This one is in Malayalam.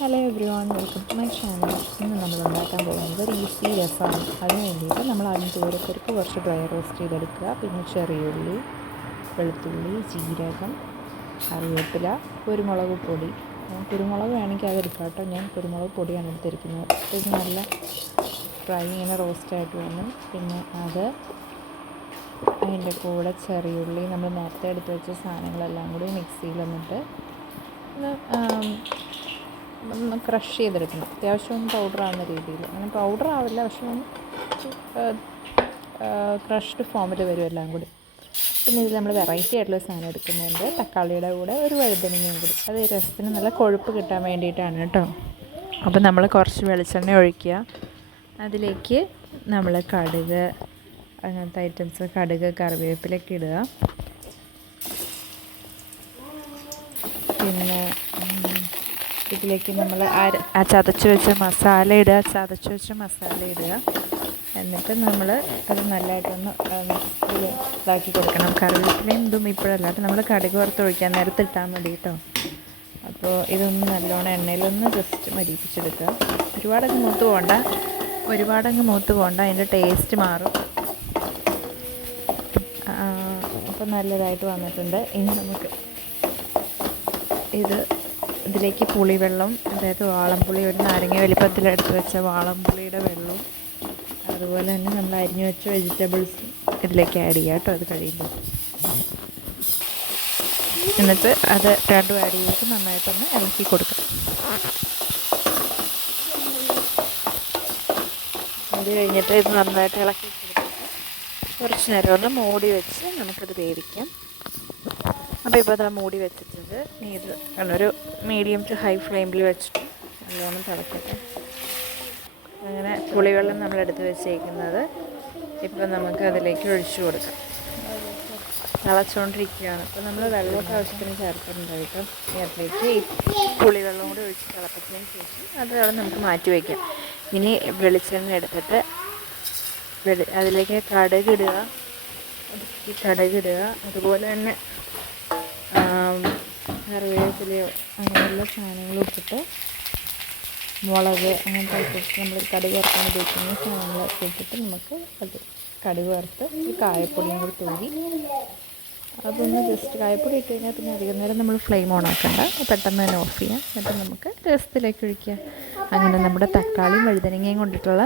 Hello everyone, welcome to my channel. ഇന്ന് നമ്മൾ ഉണ്ടാക്കാൻ പോകുന്നത് ഒരു ഈസി രസമാണ്. അതിന് വേണ്ടിയിട്ട് നമ്മൾ ആദ്യം തൂരപ്പരിപ്പ് കുറച്ച് ഡ്രൈ റോസ്റ്റ് ചെയ്തെടുക്കുക. പിന്നെ ചെറിയുള്ളി, വെളുത്തുള്ളി, ജീരകം, കറിവേപ്പില, കുരുമുളക് പൊടി. കുരുമുളക് വേണമെങ്കിൽ അതെടുക്കാം കേട്ടോ. ഞാൻ കുരുമുളക് പൊടിയാണ് എടുത്തിരിക്കുന്നത്. ഇത് നല്ല ഫ്രൈ ഇങ്ങനെ റോസ്റ്റായിട്ട് വന്നു. പിന്നെ അതിൻ്റെ കൂടെ ചെറിയുള്ളി, നമ്മൾ നേരത്തെ എടുത്ത് വെച്ച സാധനങ്ങളെല്ലാം കൂടി മിക്സിയിൽ വന്നിട്ട് ഒന്ന് ക്രഷ് ചെയ്തെടുക്കണം. അത്യാവശ്യം ഒന്ന് പൗഡറാകുന്ന രീതിയിൽ. അങ്ങനെ പൗഡർ ആവില്ല, പക്ഷെ ഒന്ന് ക്രഷ്ഡ് ഫോമിൽ വരും എല്ലാം കൂടി. പിന്നെ ഇതിൽ നമ്മൾ വെറൈറ്റി ആയിട്ടുള്ള സാധനം എടുക്കുന്നുണ്ട്. തക്കാളിയുടെ കൂടെ ഒരു വഴുതനങ്ങയും കൂടി. അത് രസത്തിന് നല്ല കൊഴുപ്പ് കിട്ടാൻ വേണ്ടിയിട്ടാണ് കേട്ടോ. അപ്പോൾ നമ്മൾ കുറച്ച് വെളിച്ചെണ്ണ ഒഴിക്കുക. അതിലേക്ക് നമ്മൾ കടുക്, അങ്ങനത്തെ ഐറ്റംസ്, കടുക്, കറിവേപ്പിലൊക്കെ ഇടുക. പിന്നെ ഇതിലേക്ക് നമ്മൾ ചതച്ച് വെച്ച മസാല ഇടുക. എന്നിട്ട് നമ്മൾ അത് നല്ലതായിട്ടൊന്ന് ഇതാക്കി കൊടുക്കണം. കറിവേപ്പിലയും ഇതും ഇപ്പോഴല്ലാട്ട് നമ്മൾ കടുക് വറുത്ത് ഒഴിക്കാൻ നേരത്ത് ഇട്ടാൽ മതി കേട്ടോ. അപ്പോൾ ഇതൊന്ന് നല്ലോണം എണ്ണയിലൊന്ന് ജസ്റ്റ് മരിപ്പിച്ചെടുക്കുക. ഒരുപാടങ്ങ് മൂത്ത് പോകണ്ട, അതിൻ്റെ ടേസ്റ്റ് മാറും. അപ്പോൾ നല്ലതായിട്ട് വന്നിട്ടുണ്ട്. ഇനി നമുക്ക് ഇതിലേക്ക് പുളിവെള്ളം, അതായത് വാളംപുളി, ഒരു നാരങ്ങ വലിപ്പത്തിലെടുത്ത് വെച്ച വാളംപുളിയുടെ വെള്ളവും, അതുപോലെ തന്നെ നമ്മൾ അരിഞ്ഞു വെച്ച വെജിറ്റബിൾസ് ഇതിലേക്ക് ആഡ് ചെയ്യുക കേട്ടോ. അത് കഴിയുമ്പോൾ എന്നിട്ട് അത് രണ്ടും ആഡ് ചെയ്തിട്ട് നന്നായിട്ടൊന്ന് ഇളക്കി കൊടുക്കാം. അത് കഴിഞ്ഞിട്ട് ഇത് നന്നായിട്ട് ഇളക്കി കൊടുത്തിട്ട് കുറച്ച് നേരം ഒന്ന് മൂടി വെച്ച് നമുക്കത് വേവിക്കാം. അപ്പോൾ ഇപ്പോൾ അത് മൂടി വെച്ചിട്ടുണ്ട്. ഇത് ഒരു മീഡിയം ടു ഹൈ ഫ്ലെയിമിൽ വെച്ചിട്ട് നല്ലോണം തിളക്കട്ടെ. അങ്ങനെ പുളിവെള്ളം നമ്മളെടുത്ത് വെച്ചേക്കുന്നത് ഇപ്പോൾ നമുക്ക് അതിലേക്ക് ഒഴിച്ചു കൊടുക്കാം. തിളച്ചുകൊണ്ടിരിക്കുകയാണ്. അപ്പോൾ നമ്മൾ വെള്ളമൊക്കെ ആവശ്യത്തിന് ചേർത്തിട്ടുണ്ടായിട്ട് അതിലേക്ക് ഈ പുളിവെള്ളം കൂടി ഒഴിച്ച് തിളപ്പിച്ചതിന് ശേഷം അത് നമുക്ക് മാറ്റി വയ്ക്കാം. ഇനി വെളിച്ചെണ്ണ എടുത്തിട്ട് അതിലേക്ക് കടുക് ഇടുക. അതുപോലെ തന്നെ കറിവേപ്പിലയോ അങ്ങനെയുള്ള സാധനങ്ങളും ഇട്ടിട്ട്, മുളക്, അങ്ങനത്തെ ഐറ്റംസ് നമ്മൾ കടുക് വറുക്കാൻ ഉപയോഗിക്കുന്ന സാധനങ്ങളൊക്കെ ഇട്ടിട്ട് നമുക്ക് അത് കടുക് വറുത്ത് ഈ കായപ്പൊടിയും കൂടി തൂകി അതൊന്ന് ജസ്റ്റ് കായപ്പൊടി ഇട്ട് കഴിഞ്ഞാൽ പിന്നെ അധികം നേരം നമ്മൾ ഫ്ലെയിം ഓൺ ആക്കണ്ട, പെട്ടെന്ന് തന്നെ ഓഫ് ചെയ്യാം. എന്നിട്ട് നമുക്ക് രസത്തിലേക്ക് ഒഴിക്കുക. അങ്ങനെ നമ്മുടെ തക്കാളിയും വഴുതനങ്ങയും കൊണ്ടിട്ടുള്ള